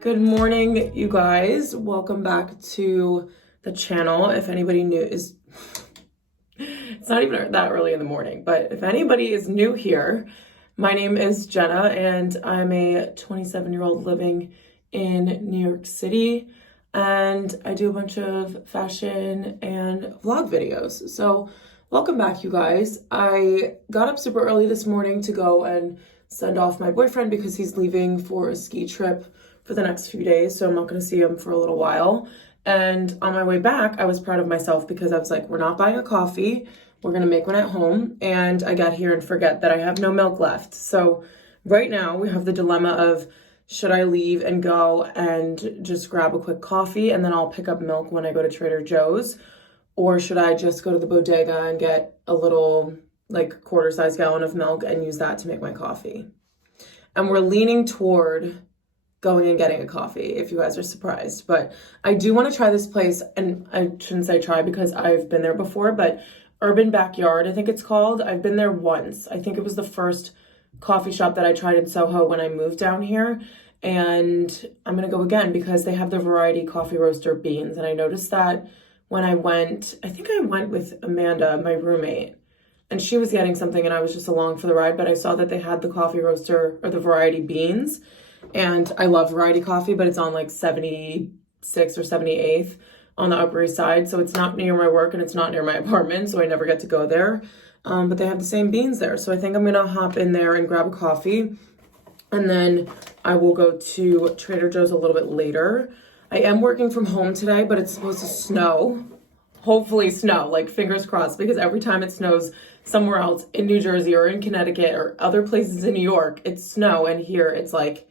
Good morning, you guys. Welcome back to the channel. If anybody new is, it's not even that early in the morning, but if anybody is new here, my name is Jenna and I'm a 27-year-old living in New York City, and I do a bunch of fashion and vlog videos. So welcome back, you guys. I got up super early this morning to go and send off my boyfriend because he's leaving for a ski trip for the next few days, so I'm not going to see him for a little while. And on my way back, I was proud of myself because I was like, we're not buying a coffee, we're going to make one at home. And I got here and forget that I have no milk left. So right now we have the dilemma of, should I leave and go and just grab a quick coffee and then I'll pick up milk when I go to Trader Joe's? Or should I just go to the bodega and get a little like quarter-size gallon of milk and use that to make my coffee? And we're leaning toward going and getting a coffee, if you guys are surprised. But I do want to try this place, and I shouldn't say try because I've been there before, but Urban Backyard, I think it's called. I've been there once. I think it was the first coffee shop that I tried in SOHO when I moved down here. And I'm going to go again because they have the variety coffee roaster beans. And I noticed that when I went, I think I went with Amanda, my roommate, and she was getting something and I was just along for the ride, but I saw that they had the coffee roaster or the variety beans. And I love variety coffee, but it's on like 76th or 78th on the Upper East Side. So it's not near my work and it's not near my apartment, so I never get to go there. But they have the same beans there. So I think I'm going to hop in there and grab a coffee. And then I will go to Trader Joe's a little bit later. I am working from home today, but it's supposed to snow. Hopefully snow, like fingers crossed, because every time it snows somewhere else in New Jersey or in Connecticut or other places in New York, it's snow. And here it's like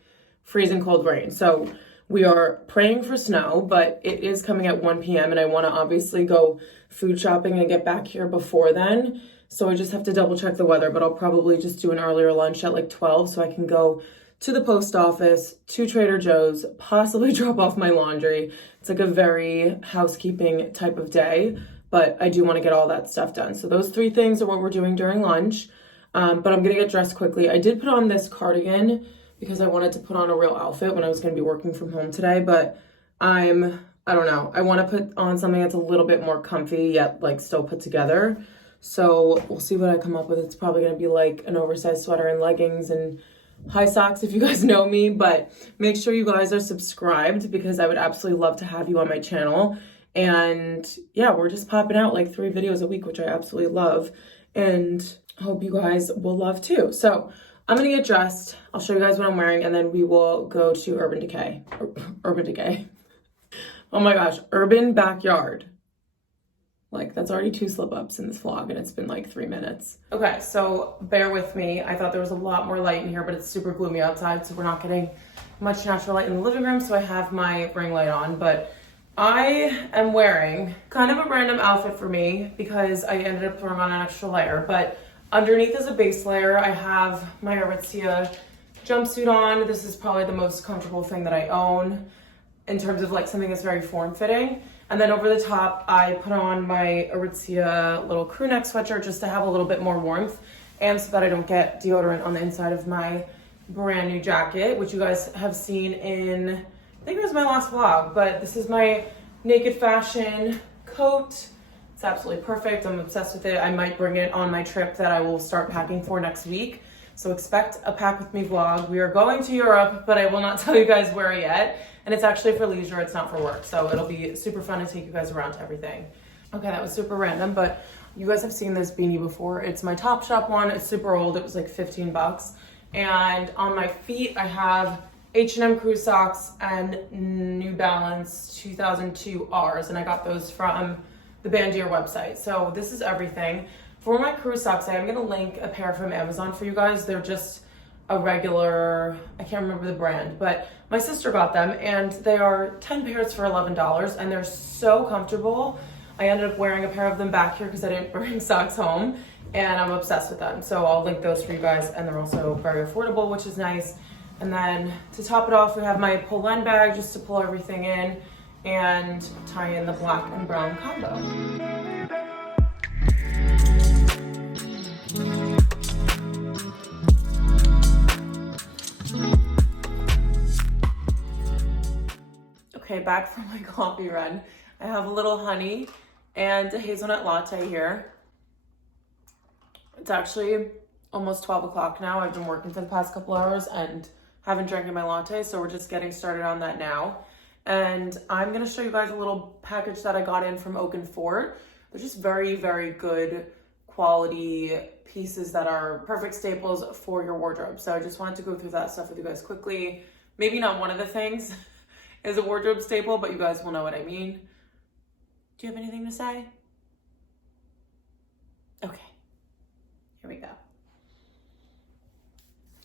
freezing cold rain. So we are praying for snow, but it is coming at 1 p.m. and I want to obviously go food shopping and get back here before then. So I just have to double check the weather, but I'll probably just do an earlier lunch at like 12 so I can go to the post office, to Trader Joe's, possibly drop off my laundry. It's like a very housekeeping type of day, but I do want to get all that stuff done. So those three things are what we're doing during lunch. But I'm going to get dressed quickly. I did put on this cardigan because I wanted to put on a real outfit when I was going to be working from home today, but I don't know. I want to put on something that's a little bit more comfy, yet like still put together. So we'll see what I come up with. It's probably going to be like an oversized sweater and leggings and high socks if you guys know me, but make sure you guys are subscribed because I would absolutely love to have you on my channel. And yeah, we're just popping out like 3 videos a week, which I absolutely love and hope you guys will love too. So I'm going to get dressed. I'll show you guys what I'm wearing, and then we will go to Urban Decay. Oh my gosh, Urban Backyard. Like, that's already 2 slip-ups in this vlog, and it's been like 3 minutes. Okay, so bear with me. I thought there was a lot more light in here, but it's super gloomy outside, so we're not getting much natural light in the living room, so I have my ring light on. But I am wearing kind of a random outfit for me because I ended up throwing on an extra layer, but underneath as a base layer, I have my Evangelia jumpsuit on. This is probably the most comfortable thing that I own in terms of like something that's very form-fitting. And then over the top, I put on my Evangelia little crew neck sweatshirt just to have a little bit more warmth and so that I don't get deodorant on the inside of my brand new jacket, which you guys have seen in, I think it was my last vlog, but this is my Naked Fashion coat. It's absolutely perfect. I'm obsessed with it. I might bring it on my trip that I will start packing for next week. So expect a pack with me vlog. We are going to Europe, but I will not tell you guys where yet. And it's actually for leisure, it's not for work. So it'll be super fun to take you guys around to everything. Okay, that was super random, but you guys have seen this beanie before. It's my Topshop one. It's super old. It was like 15 bucks. And on my feet, I have H&M crew socks and New Balance 2002 Rs. And I got those from the Bandier website. So this is everything. For my crew socks, I am going to link a pair from Amazon for you guys. They're just a regular, I can't remember the brand, but my sister got them and they are 10 pairs for $11 and they're so comfortable. I ended up wearing a pair of them back here because I didn't bring socks home and I'm obsessed with them. So I'll link those for you guys, and they're also very affordable, which is nice. And then to top it off, we have my Polen bag just to pull everything in and tie in the black and brown combo. Okay, back from my coffee run. I have a little honey and a hazelnut latte here. It's actually almost 12 o'clock now. I've been working for the past couple hours and haven't drank my latte, so we're just getting started on that now. And I'm gonna show you guys a little package that I got in from Oak and Fort. They're just very, very good quality pieces that are perfect staples for your wardrobe. So I just wanted to go through that stuff with you guys quickly. Maybe not one of the things is a wardrobe staple, but you guys will know what I mean. Do you have anything to say? Okay, here we go.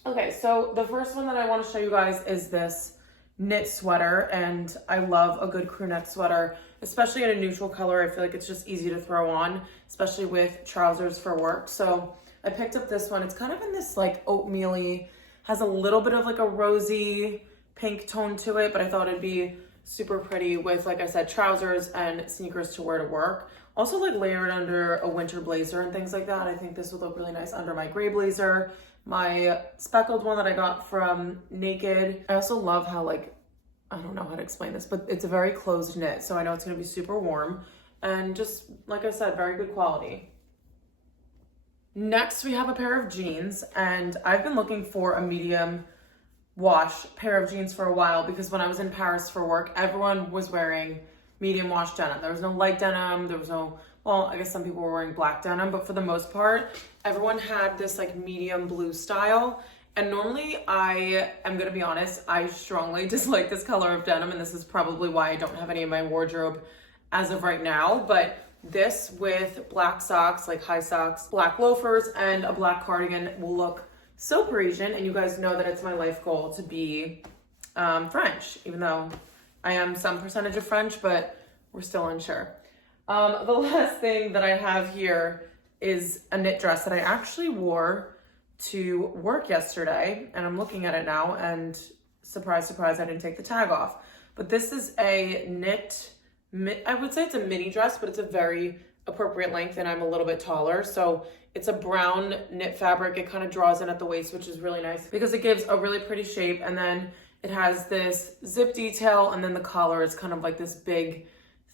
Okay, so the first one that I want to show you guys is this knit sweater, and I love a good crew neck sweater, especially in a neutral color. I feel like it's just easy to throw on, especially with trousers for work. So I picked up this one. It's kind of in this like oatmeal-y, has a little bit of like a rosy pink tone to it, but I thought it'd be super pretty with, like I said, trousers and sneakers to wear to work. Also like layered under a winter blazer and things like that. I think this would look really nice under my gray blazer, my speckled one that I got from Naked. I also love how, like, I don't know how to explain this, but it's a very closed knit, so I know it's gonna be super warm and just, like I said, very good quality. Next, we have a pair of jeans, and I've been looking for a medium wash pair of jeans for a while because when I was in Paris for work, everyone was wearing medium wash denim. There was no light denim, there was no, well, I guess some people were wearing black denim, but for the most part, everyone had this like medium blue style. And normally I am gonna be honest, I strongly dislike this color of denim, and this is probably why I don't have any in my wardrobe as of right now. But this with black socks, like high socks, black loafers, and a black cardigan will look so Parisian. And you guys know that it's my life goal to be French, even though I am some percentage of French, but we're still unsure. The last thing that I have here is a knit dress that I actually wore to work yesterday, and I'm looking at it now, and surprise, surprise, I didn't take the tag off. But this is a knit, I would say it's a mini dress, but it's a very appropriate length, and I'm a little bit taller, so it's a brown knit fabric. It kind of draws in at the waist, which is really nice because it gives a really pretty shape, and then it has this zip detail, and then the collar is kind of like this big,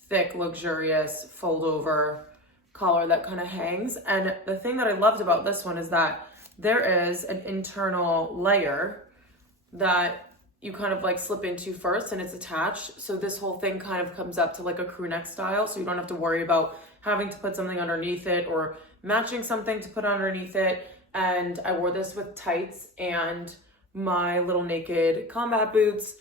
thick, luxurious fold over collar that kind of hangs. And the thing that I loved about this one is that there is an internal layer that you kind of like slip into first, and it's attached. So this whole thing kind of comes up to like a crew neck style. So you don't have to worry about having to put something underneath it or matching something to put underneath it. And I wore this with tights and my little Naked combat boots.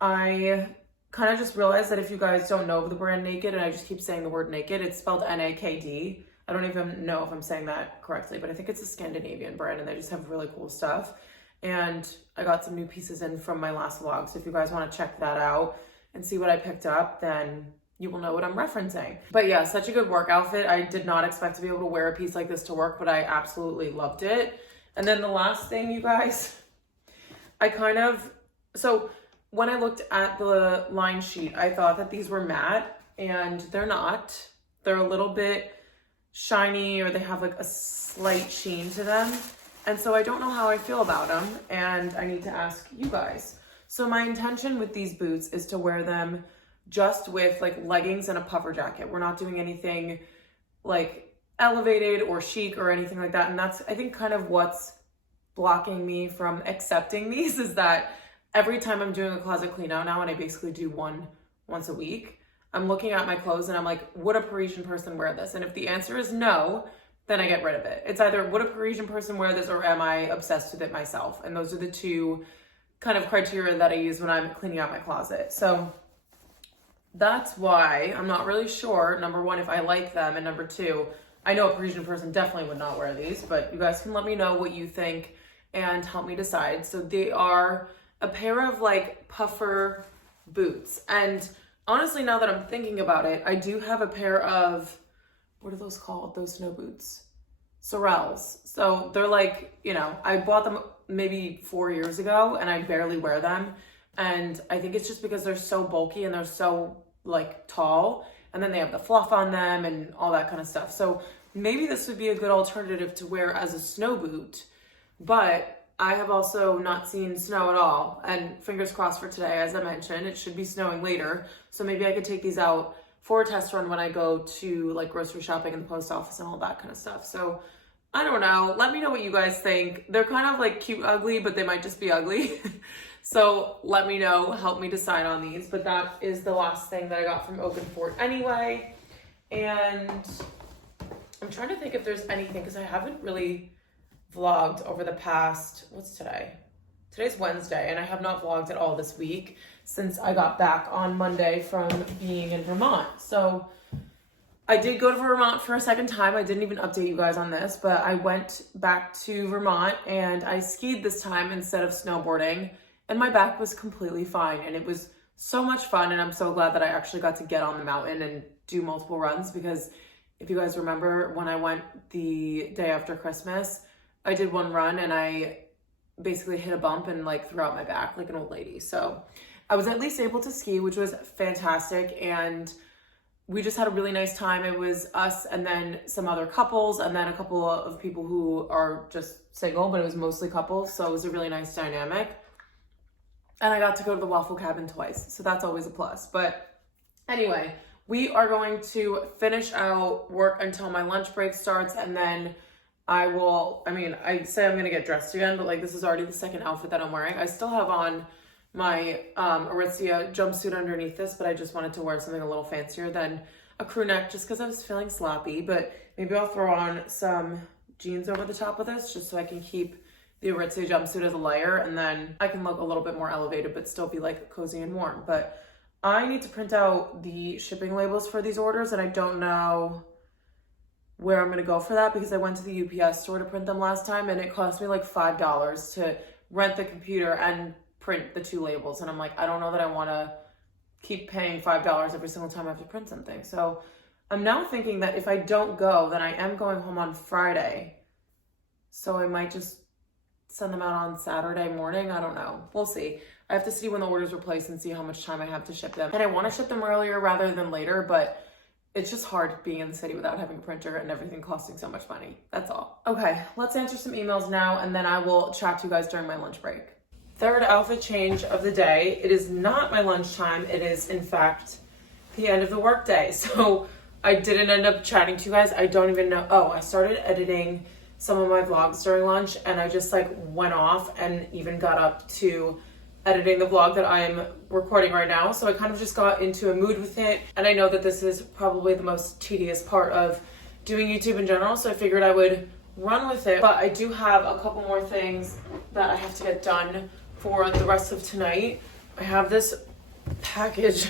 I kind of just realized that if you guys don't know the brand Naked, and I just keep saying the word Naked, it's spelled N-A-K-D. I don't even know if I'm saying that correctly, but I think it's a Scandinavian brand, and they just have really cool stuff. And I got some new pieces in from my last vlog, so if you guys want to check that out and see what I picked up, then you will know what I'm referencing. But yeah, such a good work outfit. I did not expect to be able to wear a piece like this to work, but I absolutely loved it. And then the last thing, you guys, so when I looked at the line sheet, I thought that these were matte, and they're not. They're a little bit shiny, or they have like a slight sheen to them. And so I don't know how I feel about them, and I need to ask you guys. So my intention with these boots is to wear them just with like leggings and a puffer jacket. We're not doing anything like elevated or chic or anything like that. And that's, I think, kind of what's blocking me from accepting these, is that every time I'm doing a closet clean out now, and I basically do one once a week, I'm looking at my clothes and I'm like, would a Parisian person wear this? And if the answer is no, then I get rid of it. It's either would a Parisian person wear this, or am I obsessed with it myself? And those are the two kind of criteria that I use when I'm cleaning out my closet. So that's why I'm not really sure, number one, if I like them, and number two, I know a Parisian person definitely would not wear these, but you guys can let me know what you think and help me decide. So they are a pair of like puffer boots. And honestly, now that I'm thinking about it, I do have a pair of, what are those called? Those snow boots? Sorels. So they're like, you know, I bought them maybe 4 years ago and I barely wear them. And I think it's just because they're so bulky and they're so like tall, and then they have the fluff on them and all that kind of stuff. So maybe this would be a good alternative to wear as a snow boot, but I have also not seen snow at all, and fingers crossed for today. As I mentioned, it should be snowing later, so maybe I could take these out for a test run when I go to like grocery shopping and the post office and all that kind of stuff. So I don't know. Let me know what you guys think. They're kind of like cute ugly, but they might just be ugly. So let me know, help me decide on these. But that is the last thing that I got from Open Fort anyway. And I'm trying to think if there's anything, because I haven't really vlogged over the past, what's today? Today's Wednesday, and I have not vlogged at all this week since I got back on Monday from being in Vermont. So I did go to Vermont for a second time. I didn't even update you guys on this, but I went back to Vermont and I skied this time instead of snowboarding, and my back was completely fine, and it was so much fun. And I'm so glad that I actually got to get on the mountain and do multiple runs, because if you guys remember when I went the day after Christmas, I did one run and I basically hit a bump and like threw out my back like an old lady. So I was at least able to ski, which was fantastic. And we just had a really nice time. It was us and then some other couples and then a couple of people who are just single, but it was mostly couples. So it was a really nice dynamic. And I got to go to the waffle cabin twice. So that's always a plus. But anyway, we are going to finish out work until my lunch break starts, and then I say I'm going to get dressed again, but like this is already the second outfit that I'm wearing. I still have on my Aritzia jumpsuit underneath this, but I just wanted to wear something a little fancier than a crew neck just because I was feeling sloppy. But maybe I'll throw on some jeans over the top of this just so I can keep the Aritzia jumpsuit as a layer, and then I can look a little bit more elevated but still be like cozy and warm. But I need to print out the shipping labels for these orders, and I don't know where I'm going to go for that because I went to the UPS store to print them last time and it cost me like $5 to rent the computer and print the 2 labels. And I'm like, I don't know that I want to keep paying $5 every single time I have to print something. So I'm now thinking that if I don't go, then I am going home on Friday. So I might just send them out on Saturday morning. I don't know. We'll see. I have to see when the orders were placed and see how much time I have to ship them. And I want to ship them earlier rather than later, but it's just hard being in the city without having a printer and everything costing so much money. That's all. Okay, let's answer some emails now, and then I will chat to you guys during my lunch break. Third outfit change of the day. It is not my lunchtime. It is, in fact, the end of the workday. So I didn't end up chatting to you guys. I don't even know. Oh, I started editing some of my vlogs during lunch, and I just like went off and even got up to editing the vlog that I'm recording right now. So I kind of just got into a mood with it. And I know that this is probably the most tedious part of doing YouTube in general, so I figured I would run with it. But I do have a couple more things that I have to get done for the rest of tonight. I have this package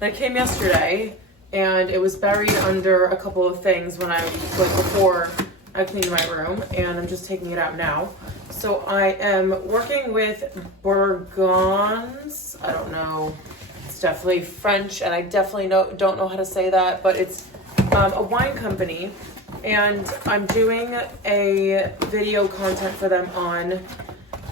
that came yesterday, and it was buried under a couple of things when before I cleaned my room, and I'm just taking it out now. So I am working with Bourgognes. I don't know. It's definitely French, and I definitely don't know how to say that, but it's a wine company, and I'm doing a video content for them on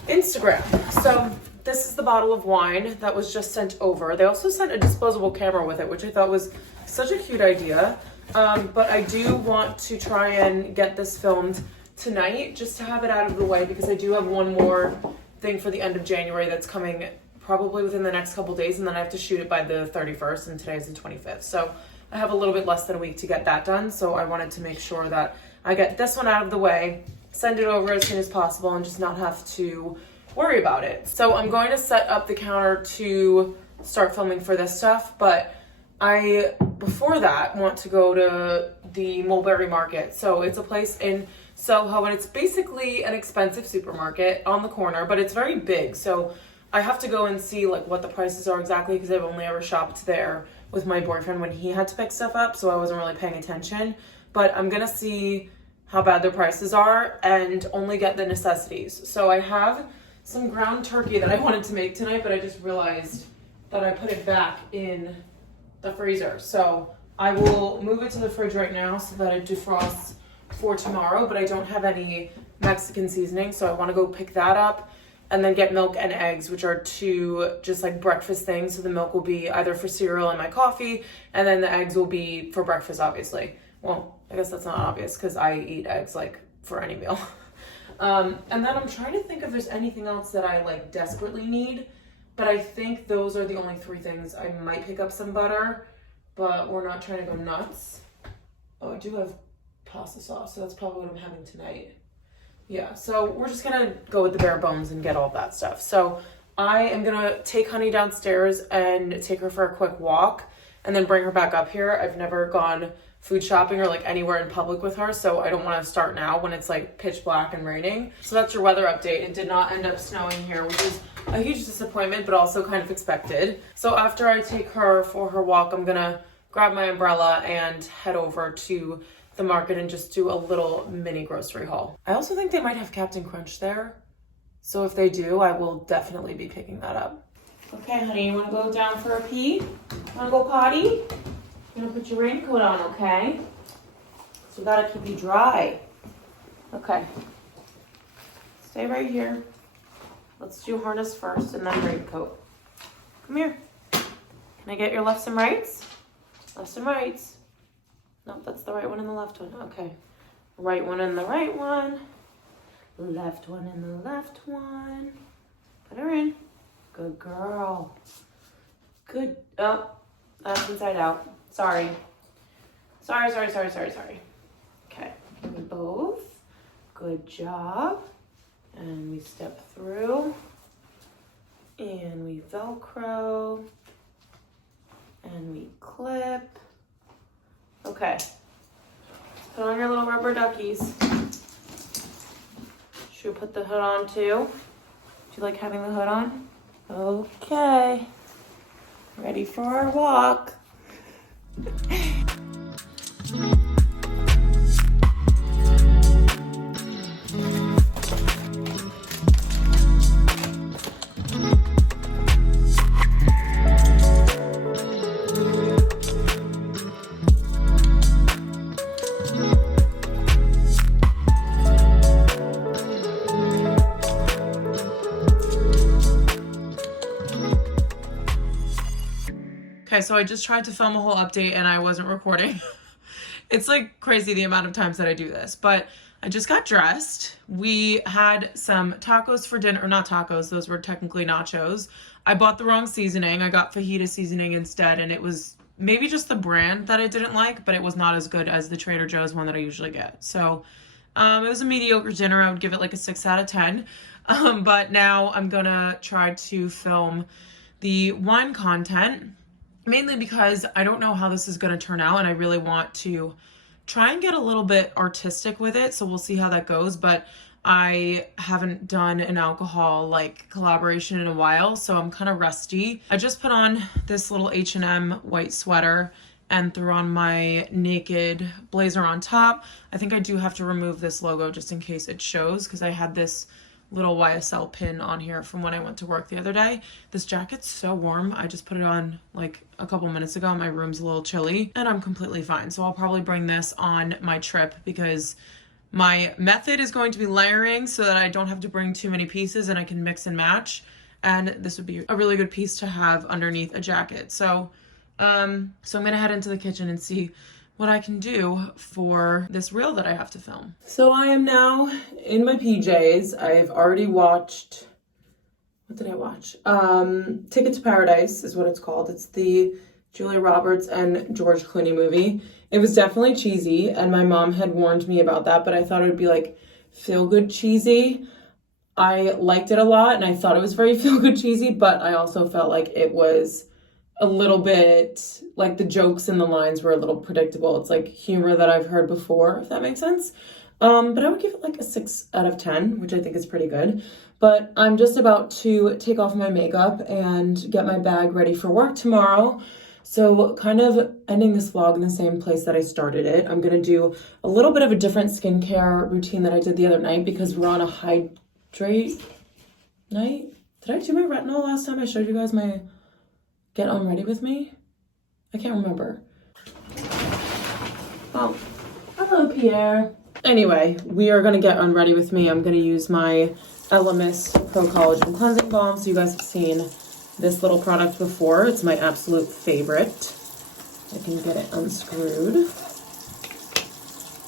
Instagram. So this is the bottle of wine that was just sent over. They also sent a disposable camera with it, which I thought was such a cute idea. But I do want to try and get this filmed tonight just to have it out of the way, because I do have one more thing for the end of January that's coming probably within the next couple days, and then I have to shoot it by the 31st, and today is the 25th. So I have a little bit less than a week to get that done. So I wanted to make sure that I get this one out of the way, send it over as soon as possible, and just not have to worry about it. So I'm going to set up the counter to start filming for this stuff, but I, before that, want to go to the Mulberry Market. So it's a place in SOHO, and it's basically an expensive supermarket on the corner, but it's very big. So I have to go and see like what the prices are exactly, because I've only ever shopped there with my boyfriend when he had to pick stuff up, so I wasn't really paying attention. But I'm gonna see how bad their prices are and only get the necessities. So I have some ground turkey that I wanted to make tonight, but I just realized that I put it back in the freezer. So I will move it to the fridge right now so that it defrosts for tomorrow, but I don't have any Mexican seasoning, so I want to go pick that up and then get milk and eggs, which are 2 just like breakfast things. So the milk will be either for cereal and my coffee, and then the eggs will be for breakfast, obviously. Well, I guess that's not obvious because I eat eggs like for any meal. And then I'm trying to think if there's anything else that I like desperately need, but I think those are the only 3 things. I might pick up some butter, but we're not trying to go nuts. Oh, I do have pasta sauce, so that's probably what I'm having tonight. Yeah, so we're just gonna go with the bare bones and get all that stuff. So I am gonna take Honey downstairs and take her for a quick walk and then bring her back up here. I've never gone food shopping or like anywhere in public with her, so I don't want to start now when it's like pitch black and raining. So that's your weather update. It did not end up snowing here, which is a huge disappointment, but also kind of expected. So after I take her for her walk, I'm gonna grab my umbrella and head over to the market and just do a little mini grocery haul. I also think they might have Captain Crunch there, so if they do, I will definitely be picking that up. Okay, honey, you want to go down for a pee? Want to go potty? You're gonna put your raincoat on, okay? So we gotta keep you dry. Okay. Stay right here. Let's do harness first and then raincoat. Come here. Can I get your lefts and rights? Lefts and rights. Nope, that's the right one and the left one. Okay. Right one and the right one. Left one and the left one. Put her in. Good girl. Good. Oh, that's inside out. Sorry. Okay, give me both. Good job. And we step through. And we Velcro. And we clip. Okay. Put on your little rubber duckies. Should we put the hood on too? Do you like having the hood on? Okay. Ready for our walk. Okay, so I just tried to film a whole update and I wasn't recording. It's like crazy the amount of times that I do this, but I just got dressed. We had some tacos for dinner, or not tacos, those were technically nachos. I bought the wrong seasoning. I got fajita seasoning instead, and it was maybe just the brand that I didn't like, but it was not as good as the Trader Joe's one that I usually get. So it was a mediocre dinner. I would give it like a 6 out of 10. But now I'm gonna try to film the wine content, mainly because I don't know how this is going to turn out and I really want to try and get a little bit artistic with it. So we'll see how that goes. But I haven't done an alcohol like collaboration in a while, so I'm kind of rusty. I just put on this little H&M white sweater and threw on my naked blazer on top. I think I do have to remove this logo just in case it shows, because I had this little YSL pin on here from when I went to work the other day. This jacket's so warm. I just put it on like a couple minutes ago. My room's a little chilly and I'm completely fine. So I'll probably bring this on my trip because my method is going to be layering so that I don't have to bring too many pieces and I can mix and match. And this would be a really good piece to have underneath a jacket. So I'm gonna head into the kitchen and see what I can do for this reel that I have to film. So I am now in my PJs. I've already watched, what did I watch? Ticket to Paradise is what it's called. It's the Julia Roberts and George Clooney movie. It was definitely cheesy, and my mom had warned me about that, but I thought it would be like feel-good cheesy. I liked it a lot, and I thought it was very feel-good cheesy, but I also felt like it was a little bit, like the jokes and the lines were a little predictable. It's like humor that I've heard before, if that makes sense. But I would give it like a 6 out of 10, which I think is pretty good. But I'm just about to take off my makeup and get my bag ready for work tomorrow. So kind of ending this vlog in the same place that I started it. I'm going to do a little bit of a different skincare routine that I did the other night because we're on a hydrate night. Did I do my retinol last time I showed you guys my Get On Ready With Me? I can't remember. Oh, hello Pierre. Anyway, we are going to get on Ready With Me. I'm going to use my Elemis Pro Collagen Cleansing Balm. So you guys have seen this little product before. It's my absolute favorite. I can get it unscrewed.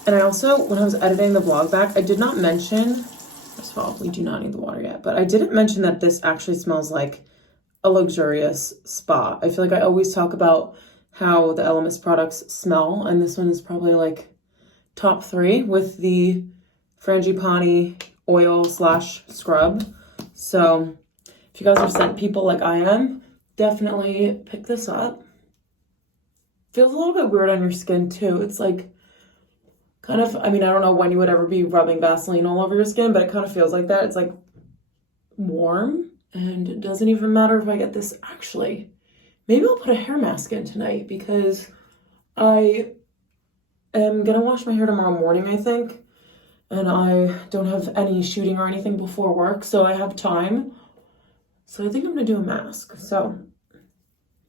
And I also, when I was editing the vlog back, I did not mention First of all, we do not need the water yet, but I didn't mention that this actually smells like a luxurious spa. I feel like I always talk about how the Elemis products smell, and this one is probably like top 3 with the Frangipani oil / scrub. So if you guys are scent people like I am, definitely pick this up. Feels a little bit weird on your skin too. It's like kind of, I mean, I don't know when you would ever be rubbing Vaseline all over your skin, but it kind of feels like that. It's like warm, and it doesn't even matter if I get this. Actually, maybe I'll put a hair mask in tonight because I am gonna wash my hair tomorrow morning, I think, and I don't have any shooting or anything before work, so I have time. So I think I'm gonna do a mask, so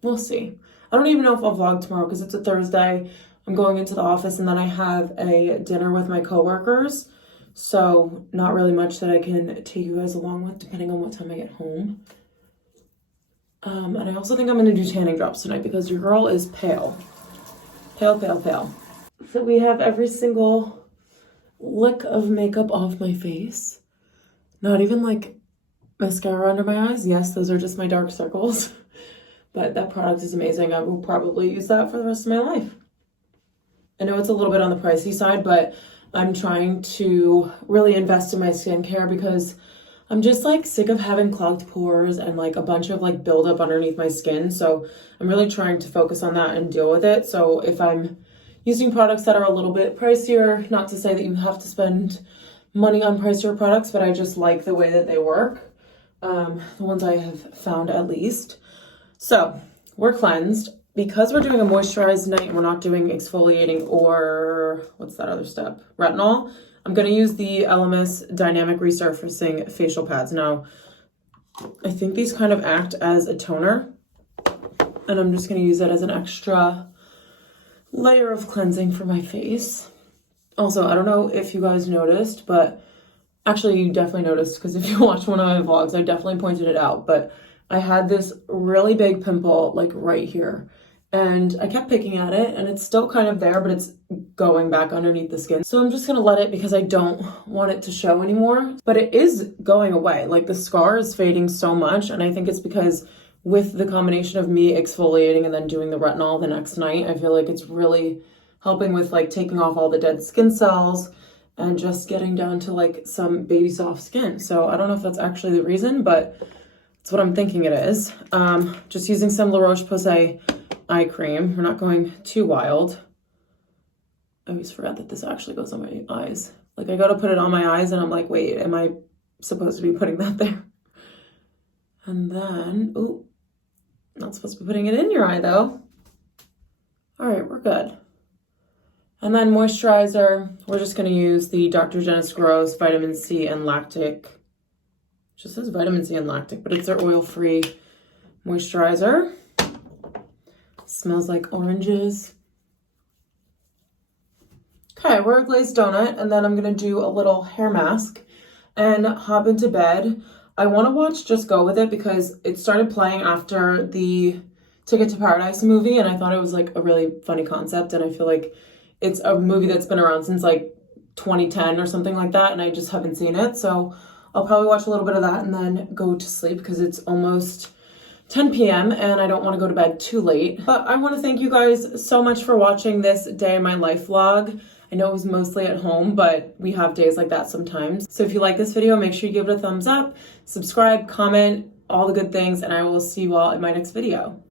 we'll see. I don't even know if I'll vlog tomorrow because it's a Thursday. I'm going into the office and then I have a dinner with my coworkers. So not really much that I can take you guys along with depending on what time I get home. And I also think I'm going to do tanning drops tonight because your girl is pale. Pale, pale, pale. So we have every single lick of makeup off my face. Not even like mascara under my eyes. Yes, those are just my dark circles. But that product is amazing. I will probably use that for the rest of my life. I know it's a little bit on the pricey side, but I'm trying to really invest in my skincare because I'm just like sick of having clogged pores and like a bunch of like buildup underneath my skin. So I'm really trying to focus on that and deal with it. So if I'm using products that are a little bit pricier, not to say that you have to spend money on pricier products, but I just like the way that they work. The ones I have found at least. So we're cleansed. Because we're doing a moisturized night and we're not doing exfoliating or what's that other step? Retinol. I'm going to use the Elemis Dynamic Resurfacing facial pads. Now, I think these kind of act as a toner, and I'm just going to use it as an extra layer of cleansing for my face. Also, I don't know if you guys noticed, but actually you definitely noticed because if you watch one of my vlogs, I definitely pointed it out, but I had this really big pimple like right here. And I kept picking at it and it's still kind of there, but it's going back underneath the skin. So I'm just going to let it because I don't want it to show anymore. But it is going away. Like the scar is fading so much. And I think it's because with the combination of me exfoliating and then doing the retinol the next night, I feel like it's really helping with like taking off all the dead skin cells and just getting down to like some baby soft skin. So I don't know if that's actually the reason, but it's what I'm thinking it is. Just using some La Roche-Posay eye cream. We're not going too wild. I always forgot that this actually goes on my eyes. Like I go to put it on my eyes and I'm like, wait, am I supposed to be putting that there? And then, oh, not supposed to be putting it in your eye though. All right, we're good. And then moisturizer, we're just gonna use the Dr. Jenna Gross Vitamin C and Lactic. It just says vitamin C and lactic, but it's their oil-free moisturizer. Smells like oranges. Okay, we're a glazed donut, and then I'm gonna do a little hair mask and hop into bed. I wanna watch Just Go With It because it started playing after the Ticket to Paradise movie, and I thought it was like a really funny concept, and I feel like it's a movie that's been around since like 2010 or something like that, and I just haven't seen it, so I'll probably watch a little bit of that and then go to sleep because it's almost 10 p.m. and I don't want to go to bed too late. But I want to thank you guys so much for watching this day in my life vlog. I know it was mostly at home, but we have days like that sometimes. So if you like this video, make sure you give it a thumbs up, subscribe, comment, all the good things, and I will see you all in my next video.